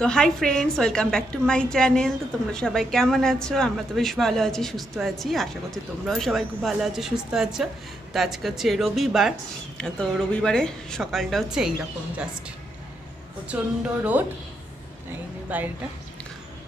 তো hi friends, welcome back to my channel. তো তোমরা সবাই কেমন আছো? আমরা তো বেশ ভালো আছি, সুস্থ আছি। আশা করছি তোমরাও সবাই খুব ভালো আছো, সুস্থ আছো। তো আজকে হচ্ছে রবিবার। তো রবিবারে সকালটা হচ্ছে এইরকম, জাস্ট প্রচণ্ড রোদ। এই বাইরেটা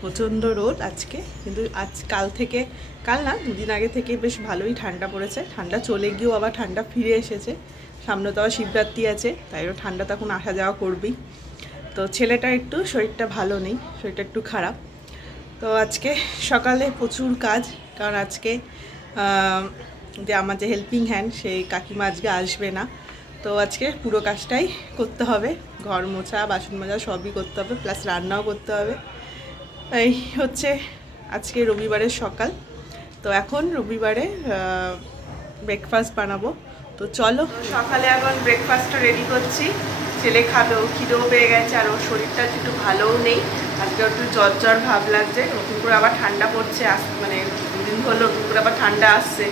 প্রচণ্ড রোদ আজকে, কিন্তু কাল থেকে, কাল না দুদিন আগে থেকে বেশ ভালোই ঠান্ডা পড়েছে। ঠান্ডা চলে গিয়েও আবার ঠান্ডা ফিরে এসেছে। সামনে তো আবার শিবরাত্রি আছে, তাই ঠান্ডা তখন আসা যাওয়া করবেই। তো ছেলেটা একটু শরীরটা ভালো নেই, শরীরটা একটু খারাপ। তো আজকে সকালে প্রচুর কাজ, কারণ আজকে যে আমার যে হেল্পিং হ্যান্ড সেই কাকিমা আজকে আসবে না। তো আজকে পুরো কাজটাই করতে হবে, ঘর মোছা বাসন মাজা সবই করতে হবে, প্লাস রান্নাও করতে হবে। এই হচ্ছে আজকে রবিবারের সকাল। তো এখন রবিবারে ব্রেকফাস্ট বানাবো। তো চলো সকালে এখন ব্রেকফাস্টটা রেডি করছি। ছেলে খাবে, ও খিদেও পেয়ে গেছে, আর ওর শরীরটা একটু ভালোও নেই। আজকে একটু জ্বর জ্বর ভাব লাগছে, নতুন করে আবার ঠান্ডা পড়ছে, মানে দুদিন হলো নতুন করে আবার ঠান্ডা আসছে,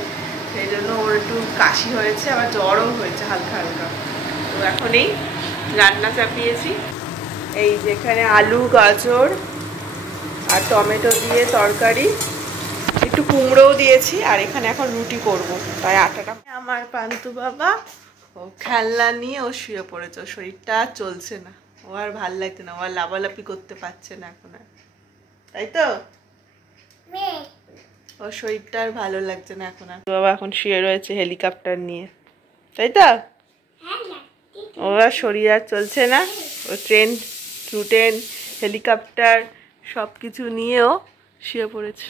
সেই জন্য ওর একটু কাশি হয়েছে, আবার জ্বরও হয়েছে হালকা হালকা। তো এখন এই রান্না চাপিয়েছি। এই যেখানে আলু গাজর আর টমেটো দিয়ে তরকারি, একটু কুমড়োও দিয়েছি, আর এখানে এখন রুটি করব। তাই আটাটা আমার পান্তু বাবা ও খেলনা নিয়ে ও শুয়ে পড়েছে। ওর শরীরটা আর চলছে না, ও আর ভাল লাগছে না, ও আর লাফালাফি করতে পারছে না এখন আর, তাই তো ওর শরীরটা আর ভালো লাগছে না এখন আর। বাবা এখন শুয়ে রয়েছে হেলিকপ্টার নিয়ে, তাই তো ও আর শরীর আর চলছে না। ও ট্রেন, ট্রেন, হেলিকপ্টার সব কিছু নিয়েও শুয়ে পড়েছে।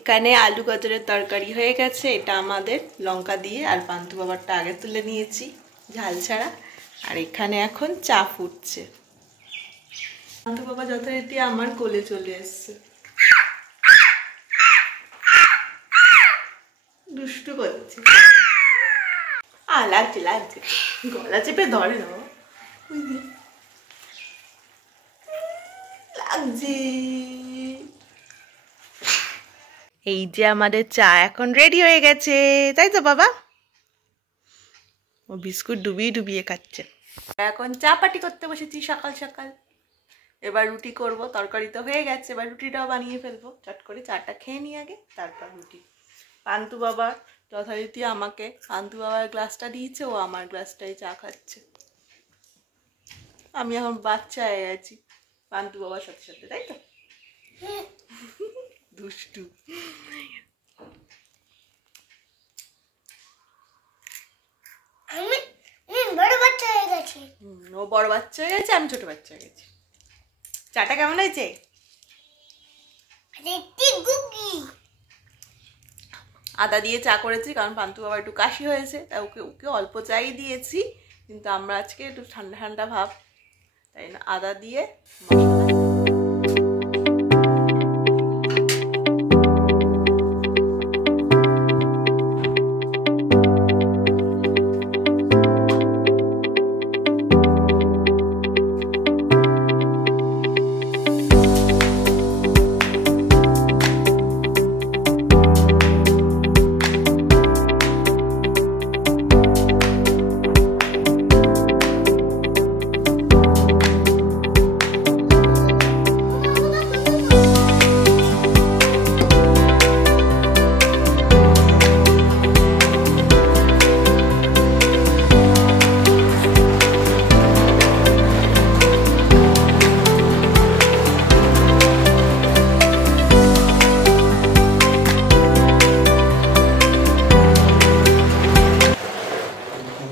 এখানে আলু গাজরের তরকারি হয়ে গেছে, এটা আমাদের লঙ্কা দিয়ে, আর পান্তু বাবারটা আগে তুলে নিয়েছি ঝাল ছাড়া। আর এখানে এখন চা ফুটছে। পান্তু বাবা যথারীতি আমার কোলে চলে এসছে, দুষ্টু করছে। লাগছে লাগছে, গলা চেপে ধরে না লাগছে। এই যে আমাদের চা এখন রেডি হয়ে গেছে, তাই তো বাবা? ও বিস্কুট ডুবিয়ে ডুবিয়ে খাচ্ছে। এখন চা পাটি করতে বসেছি সকাল সকাল। এবার রুটি করব, তরকারি তো হয়ে গেছে, এবার রুটিটাও বানিয়ে ফেলবো চট করে। চাটা খেয়ে নিই আগে, তারপর রুটি। পান্তু বাবা যথারীতি আমাকে পান্তু বাবার গ্লাসটা দিয়েছে, ও আমার গ্লাসটাই চা খাচ্ছে। আমি এখন বাচ্চা হয়ে গেছি পান্তু বাবার সাথে সাথে, তাই তো? দুষ্টু। ও বড় বাচ্চা হয়ে গেছে, আমি ছোট বাচ্চা হয়ে গেছি। চাটা কেমন হয়েছে? আদা দিয়ে চা করেছি, কারণ পান্তু বাবা একটু কাশি হয়েছে, তাই ওকে অল্প চাই দিয়েছি। কিন্তু আমরা আজকে একটু ঠান্ডা ঠান্ডা ভাব, তাই না আদা দিয়ে মশলা।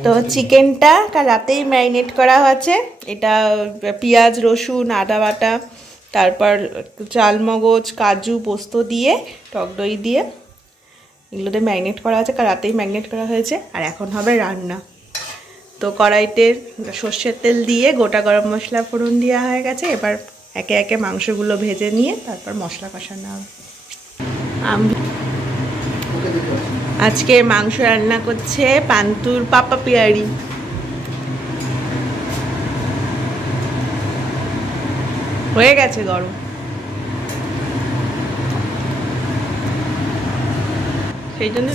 তো চিকেনটা কাল রাতেই ম্যারিনেট করা হয়েছে। এটা পেঁয়াজ রসুন আদা বাটা, তারপর চালমগজ কাজু পোস্ত দিয়ে, টক দই দিয়ে, এগুলোতে ম্যারিনেট করা আছে, কাল রাতেই ম্যারিনেট করা হয়েছে। আর এখন হবে রান্না। তো কড়াইতে সর্ষের তেল দিয়ে গোটা গরম মশলা ফোড়ন দেওয়া হয়ে গেছে। এবার একে একে মাংসগুলো ভেজে নিয়ে তারপর মশলা কষানো হবে। আজকে মাংস রান্না করছে পান্তুর পাপা পিয়ারি। হয়ে গেছে গরম, সেই জন্য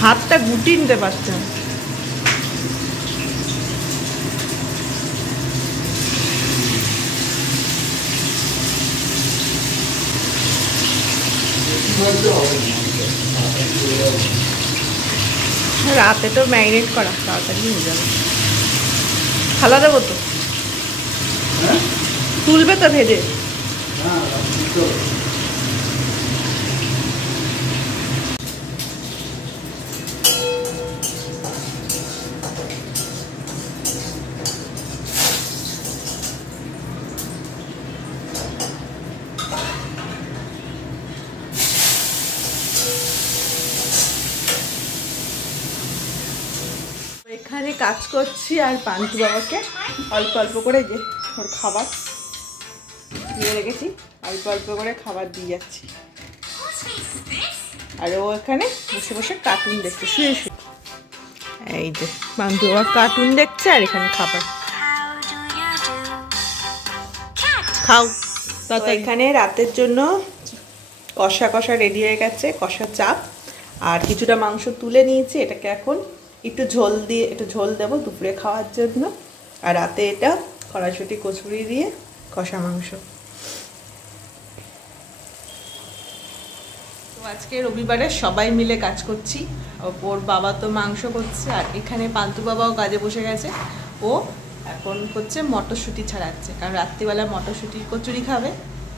হাতটা গুটিয়ে নিতে পারতাম। রাতে তো ম্যারিনেট করা তাড়াতাড়ি হয়ে যাবে। থালা দেবো তো, তুলবে তো ভেজে। এখানে কাজ করছি আর পান্টু বাবাকে অল্প অল্প করে যে ওর খাবার দিয়ে রেখেছি, অল্প অল্প করে খাবার দিয়ে যাচ্ছি। আর ও এখানে বসে বসে কার্টুন দেখছে শুয়ে শুয়ে। এই যে পান্টু বাবা কার্টুন দেখছে আর এখানে খাবার খাও। তো এখানে রাতের জন্য কষা কষা রেডি হয়ে গেছে, কষা চাপ। আর কিছুটা মাংস তুলে নিয়েছি, এটাকে এখন একটু ঝোল দিয়ে একটু ঝোল দেবো দুপুরে খাওয়ার জন্য। আর রাতে এটা কড়াইশুঁটি কচুরি দিয়ে কষা মাংস। তো আজকে রবিবারে সবাই মিলে কাজ করছি। ওর বাবা তো মাংস করছে আর এখানে পান্টু বাবাও কাজে বসে গেছে। ও এখন হচ্ছে মটরশুঁটি ছাড়াচ্ছে, কারণ রাত্রিবেলা মটরশুঁটির কচুরি খাবে,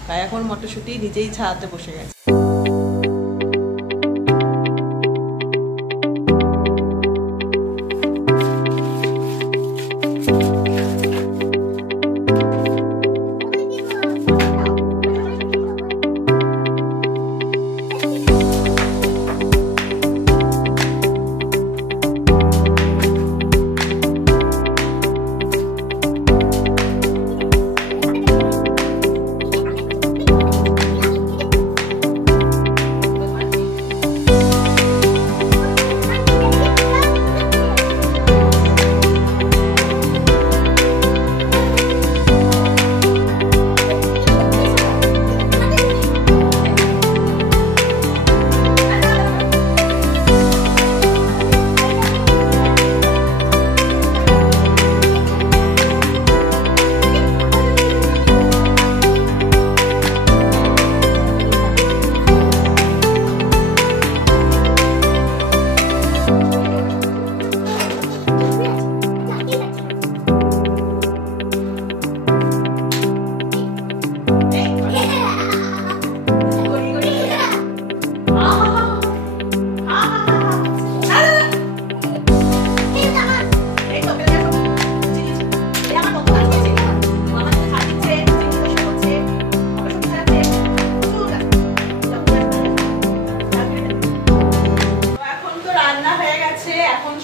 তাই এখন মটরশুঁটি নিজেই ছাড়াতে বসে গেছে।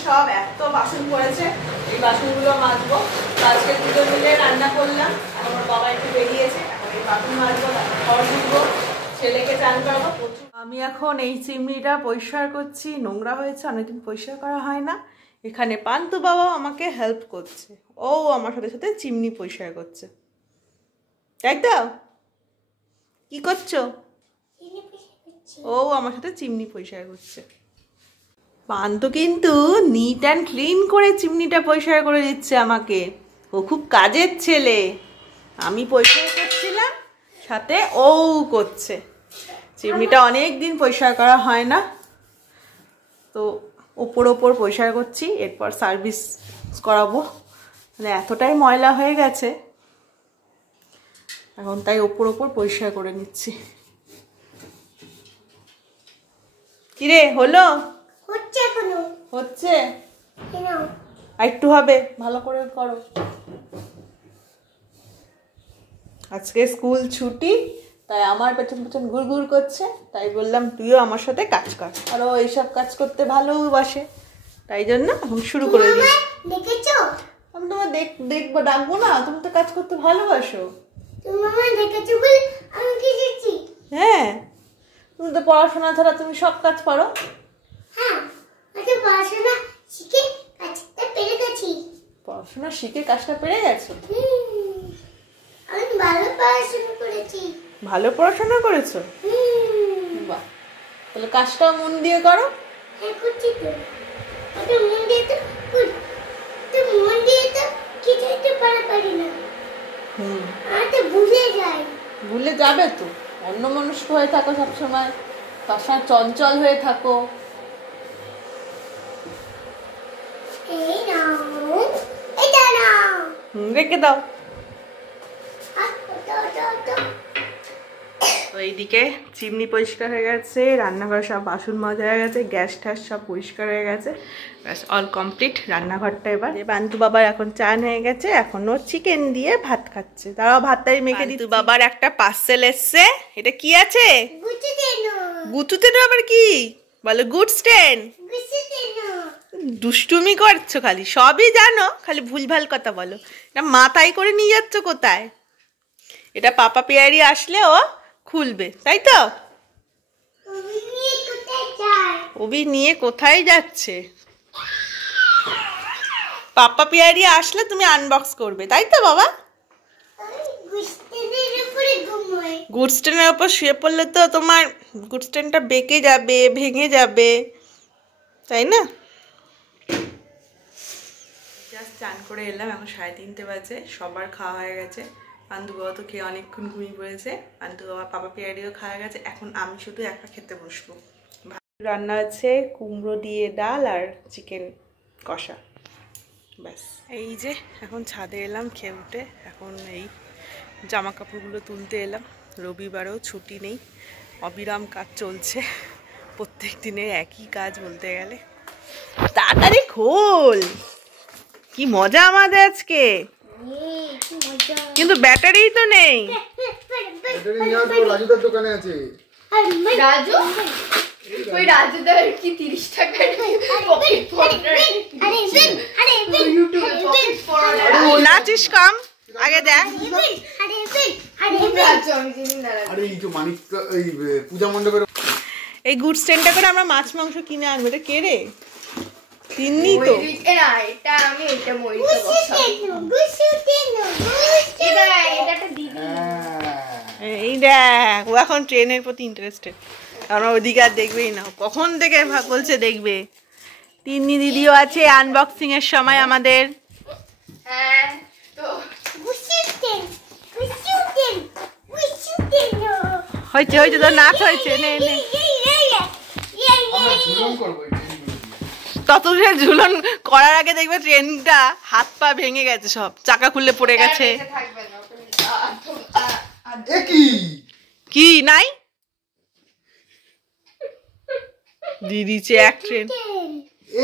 সব এত বাসন পড়েছে, এই বাসনগুলো মাজবো। আজকে দুজন মিলে রান্না করলাম, আমার বাবা একটু বেরিয়েছে, এখন এই বাসন মাজবো, ঘর ধুবো, ছেলেকে চান করাবো। আমি এখন এই চিমনিটা পরিষ্কার করছি, নোংরা হয়েছে, অনেকদিন পরিষ্কার করা হয় না। এখানে পান্টু বাবা আমাকে হেল্প করছে, ও আমার সাথে সাথে চিমনি পরিষ্কার করছে। তাই তো? কি করছো? ও আমার সাথে চিমনি পরিষ্কার করছে। পান্টু কিন্তু নিট অ্যান্ড ক্লিন করে চিমনিটা পরিষ্কার করে দিচ্ছে আমাকে, ও খুব কাজের ছেলে। আমি পরিষ্কার করছিলাম, সাথে ও করছে। চিমনিটা অনেক দিন পরিষ্কার করা হয় না, তো ওপর ওপর পরিষ্কার করছি, এরপর সার্ভিস করাবো। মানে এতটাই ময়লা হয়ে গেছে এখন, তাই ওপর ওপর পরিষ্কার করে নিচ্ছি। কিরে হলো? হচ্ছে একটু হবে, ভালো করে করো। আজকে স্কুল ছুটি, তাই আমার পেছন পেছন ঘুরঘুর করছে, তাই বললাম তুইও আমার সাথে কাজ কর। আর ও এইসব কাজ করতে ভালোবাসে, তাই জন্য এখন শুরু করে দিয়েছি। আমি তোমার দেখবো, ডাকবো না? তুমি তো কাজ করতে ভালোবাসো। হ্যাঁ, তুমি তো পড়াশোনা ছাড়া তুমি সব কাজ পারো। পড়াশোনা শিখে কাজটা পেরে গেছো। ভালো পড়াশোনা করেছো? বাহ, তাহলে কাজটাও মন দিয়ে করো। ভুলে যাবে তো, অন্য মনস্ক হয়ে থাকো সবসময়। সবসময় চঞ্চল হয়ে থাকো। রেখে দাও। তো এইদিকে চিমনি পরিষ্কার হয়ে গেছে, রান্নাঘর সব বাসন মাজা হয়ে গেছে, গ্যাস ট্যাস সব পরিষ্কার হয়ে গেছে, ব্যাস অল কমপ্লিট। রান্নাঘরটা এবার বান্তু বাবার এখন চান হয়ে গেছে, এখন ওর চিকেন দিয়ে ভাত খাচ্ছে। তারাও ভাতটাই মেখে দিই। বাবার একটা পার্সেল এসছে, এটা কি আছে? গুতুতেন আবার কি বলো? গুড স্টেন। দুষ্টুমি করছো খালি, সবই জানো, খালি ভুলভাল কথা বলো। এটা মাথায় করে নিয়ে যাচ্ছ কোথায়? এটা পাপা পেয়ারি আসলে ও খুলবে, তাই তো? ওবি নিয়ে কোথায় যাচ্ছে? পাপা পেয়ারি আসলে তুমি আনবক্স করবে, তাই তো বাবা? গুড স্টেনের উপর শুয়ে পড়লে তো তোমার গুড স্টেনটা বেঁকে যাবে, ভেঙে যাবে, তাই না? জাস্ট চান করে এলাম, এখন 3:30 বাজে, সবার খাওয়া হয়ে গেছে। পান্তু বাবা তো খেয়ে অনেকক্ষণ ঘুমিয়ে পড়েছে, পান্তু বাবা পাপা পেয়ারিও খাওয়া গেছে। এখন আমি শুধু একা খেতে বসবো। রান্না আছে কুমড়ো দিয়ে ডাল আর চিকেন কষা, ব্যাস। এই যে এখন ছাদে এলাম খেয়ে উঠে, এখন এই জামা কাপড়গুলো তুলতে এলাম। রবিবারেও ছুটি নেই, অবিরাম কাজ চলছে, প্রত্যেক দিনের একই কাজ বলতে গেলে। তাড়াতাড়ি খোল, কি মজা আমাদের আজকে। কিন্তু ব্যাটারি তো নেই। রাজুদার দোকানে আছে। রাজু ওই রাজুদার কি 30 টাকা নাচিস কম আগে দেখ। পূজা মণ্ডপের এই গুড স্ট্যান্ডটা করে আমরা মাছ মাংস কিনে আনবো। এটা কে রে? তিন্নি তো। এটা আমি এটা মইটা এই দেখ, ও এখন ট্রেনের প্রতি ইন্টারেস্টেড, কারণ ওইদিকে আর দেখবেই না, কখন থেকে বলছে দেখবে। তিন্নি দিদিও আছে আনবক্সিং এর সময় আমাদের। হ্যাঁ তো হয়েছে হয়েছে, তোর নাচ হয়েছে, নে নে। ততদিনে ঝুলন করার আগে দেখবে ট্রেনটা হাত পা ভেঙে গেছে, সব চাকা খুলে পড়ে গেছে। কি নাই দিয়ে দিচ্ছে এক ট্রেন।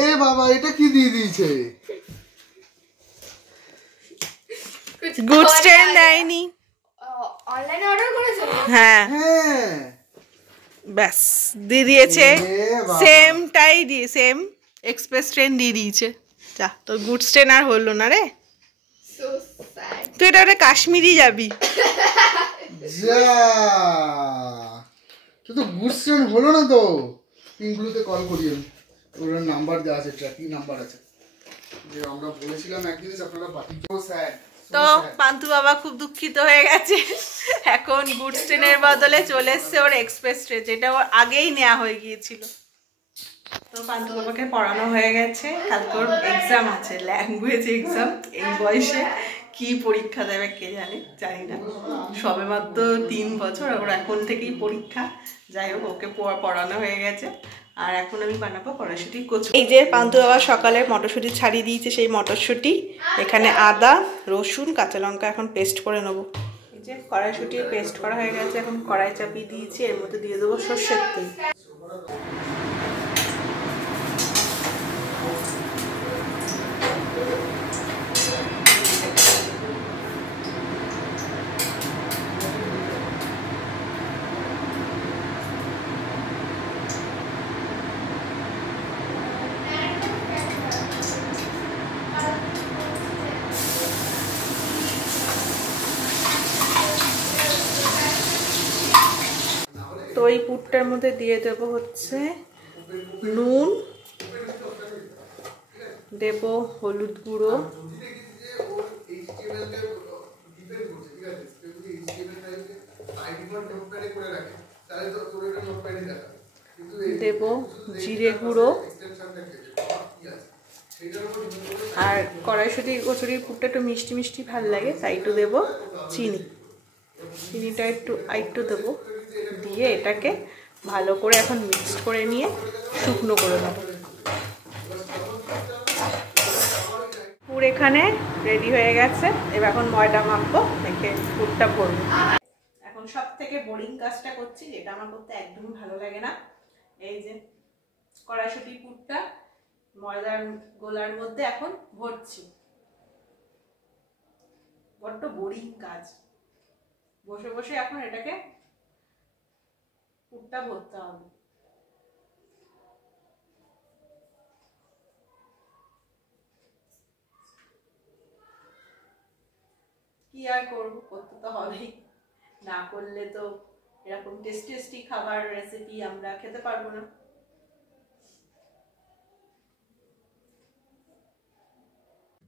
এ বাবা, এটা কি দিয়ে দিয়েছে? গুড ট্রেন দেয়নি, অনলাইনে অর্ডার করেছো? হ্যাঁ ব্যাস দিয়ে দিয়েছে, সেমটাই দিয়ে, সেম এক্সপ্রেস ট্রেন দিয়ে দিয়েছে। যা, তোর গুড ট্রেন আর হলো না রে। তুই এটা ওটা কাশ্মীরি যাবি। যা, তুই তো গুড ট্রেন হলো না তো। পিঙ্কগুলোতে কল করি আমি, ওর নাম্বার দেওয়া আছে, ট্র্যাকিং নাম্বার আছে, যে আমরা বলেছিলাম এক জিনিস আপনারা বাতিল করো। স্যার তো পান্তু বাবা খুব দুঃখিত হয়ে গেছে, এখন গুড ট্রেনের বদলে চলে এসছে ওর এক্সপ্রেস ট্রেন, যেটা ওর আগেই নেওয়া হয়ে গিয়েছিল। তো পান্তু বাবাকে পড়ানো হয়ে গেছে, কালকে ওর এক্সাম আছে, ল্যাঙ্গুয়েজ এক্সাম। এই বয়সে কি পরীক্ষা দেবে কে জানে, জানি না, সবে মাত্র 3 বছর, ওর এখন থেকেই পরীক্ষা। যাই হোক, ওকে পড়ানো হয়ে গেছে, আর এখন আমি বানাবো কড়াইশুঁটি কচু। এই যে পান্তু বাবা সকালে মটরশুঁটি ছাড়িয়ে দিয়েছে, সেই মটরশুঁটি, এখানে আদা রসুন কাঁচা লঙ্কা এখন পেস্ট করে নেবো। এই যে কড়াইশুঁটি পেস্ট করা হয়ে গেছে, এখন কড়াই চাপিয়ে দিয়েছি, এর মধ্যে দিয়ে দেবো সর্ষের তেল। তো এই পুরটার মধ্যে দিয়ে দেবো হচ্ছে নুন, দেব হলুদ গুঁড়ো, দেব জিরে গুঁড়ো, আর কড়াইশুঁটি কচুরির পুরটা একটু মিষ্টি মিষ্টি ভাল লাগে, তাই একটু দেবো চিনি। চিনিটা একটু দেবো, দিয়ে এটাকে ভালো করে এখন মিক্স করে নিয়ে শুকনো করে নেব। পুর এখানে রেডি হয়ে গেছে। এবার এখন ময়দা মাখবো, মেখে পুরটা ভরবো। এখন সব থেকে বোরিং কাজটা করছি, যেটা আমার করতে একদমই ভালো লাগে না। এই যে কড়াইশুঁটি পুরটা ময়দার গোলার মধ্যে এখন ভরছি। বড্ড বোরিং কাজ, বসে বসে এখন এটাকে পুরটা ভরতে হবে। কি আর করবো, করতে তো হবেই, না করলে তো এরকম টেস্টি খাবার রেসিপি আমরা খেতে পারবো না।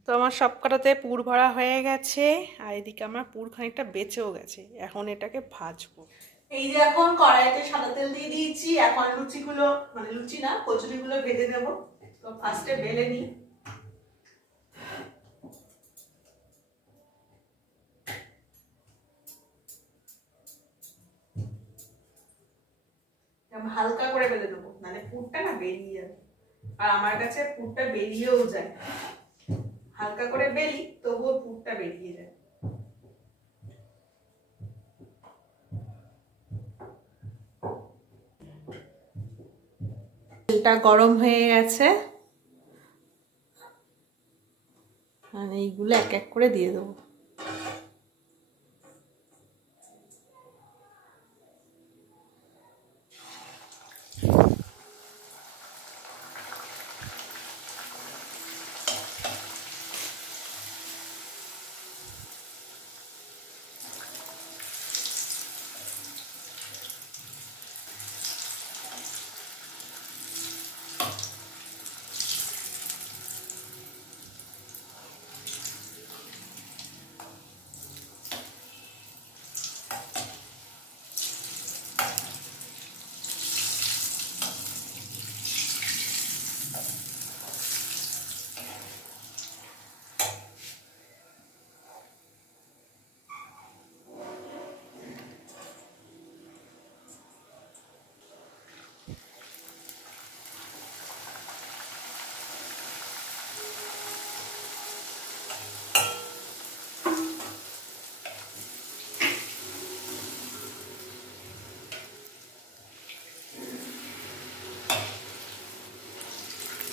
তো আমার সব কটাতে পুর ভরা হয়ে গেছে, আর এদিকে আমার পুর খানিকটা বেঁচেও গেছে। এখন এটাকে ভাজবো। এই যে এখন কড়াইতে সাদা তেল দিয়ে দিয়েছি। এখন লুচিগুলো, মানে লুচি না, কচুরিগুলো ভেজে নেব। তো ফার্স্টে বেলে নিই। হালকা করে বেলে দেবো, মানে পুরটা না বেরিয়ে যাবে, আর আমার কাছে পুরটা বেরিয়েও যায়। হালকা করে বেলি তবুও পুরটা বেরিয়ে যায়। তেলটা গরম হয়ে গেছে, মানে এইগুলো এক এক করে দিয়ে দেবো।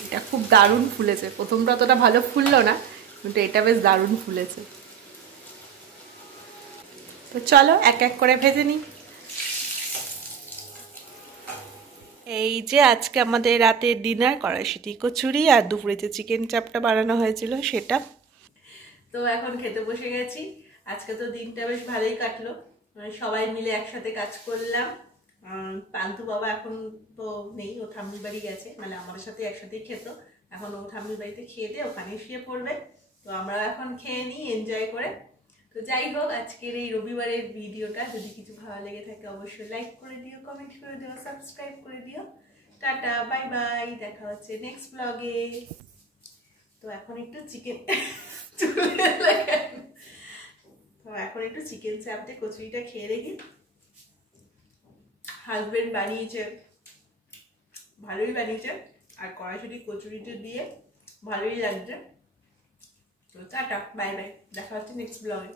এটা খুব দারুণ ফুলেছে। প্রথমটা অতটা ভালো ফুললো না, কিন্তু এটা বেশ দারুণ ফুলেছে। তো চলো এক এক করে ভেজে নিই। এই যে আজকে আমাদের রাতের ডিনার কড়াইশুঁটি কচুরি, আর দুপুরে যে চিকেন চাপটা বানানো হয়েছিল সেটা। তো এখন খেতে বসে গেছি। আজকে তো দিনটা বেশ ভালোই কাটলো, সবাই মিলে একসাথে কাজ করলাম। পান্তু বাবা এখন তো নেই, ও ঠাম্মির বাড়ি গেছে, মানে আমাদের সাথে একসাথেই খেত। এখন ও ঠাম্মির বাড়িতে খেয়ে দিয়ে ওখানে শুয়ে পড়বে। তো আমরা এখন খেয়ে নিই এনজয় করে। তো যাই হোক, আজকের এই রবিবারের ভিডিওটা যদি কিছু ভালো লেগে থাকে অবশ্যই লাইক করে দিও, কমেন্ট করে দিও, সাবস্ক্রাইব করে দিও। টাটা, বাই বাই, দেখা হচ্ছে নেক্সট ব্লগে। তো এখন একটু চিকেন চাপ দিয়ে কচুরিটা খেয়ে দেখি। হাজবেন্ড বানিয়েছে, ভালোই বানিয়েছে, আর কড়াইশুঁটি কচুরিটা দিয়ে ভালোই লাগছে। তো টাটা, বাই বাই, দেখা হচ্ছে নেক্সট ব্লগে।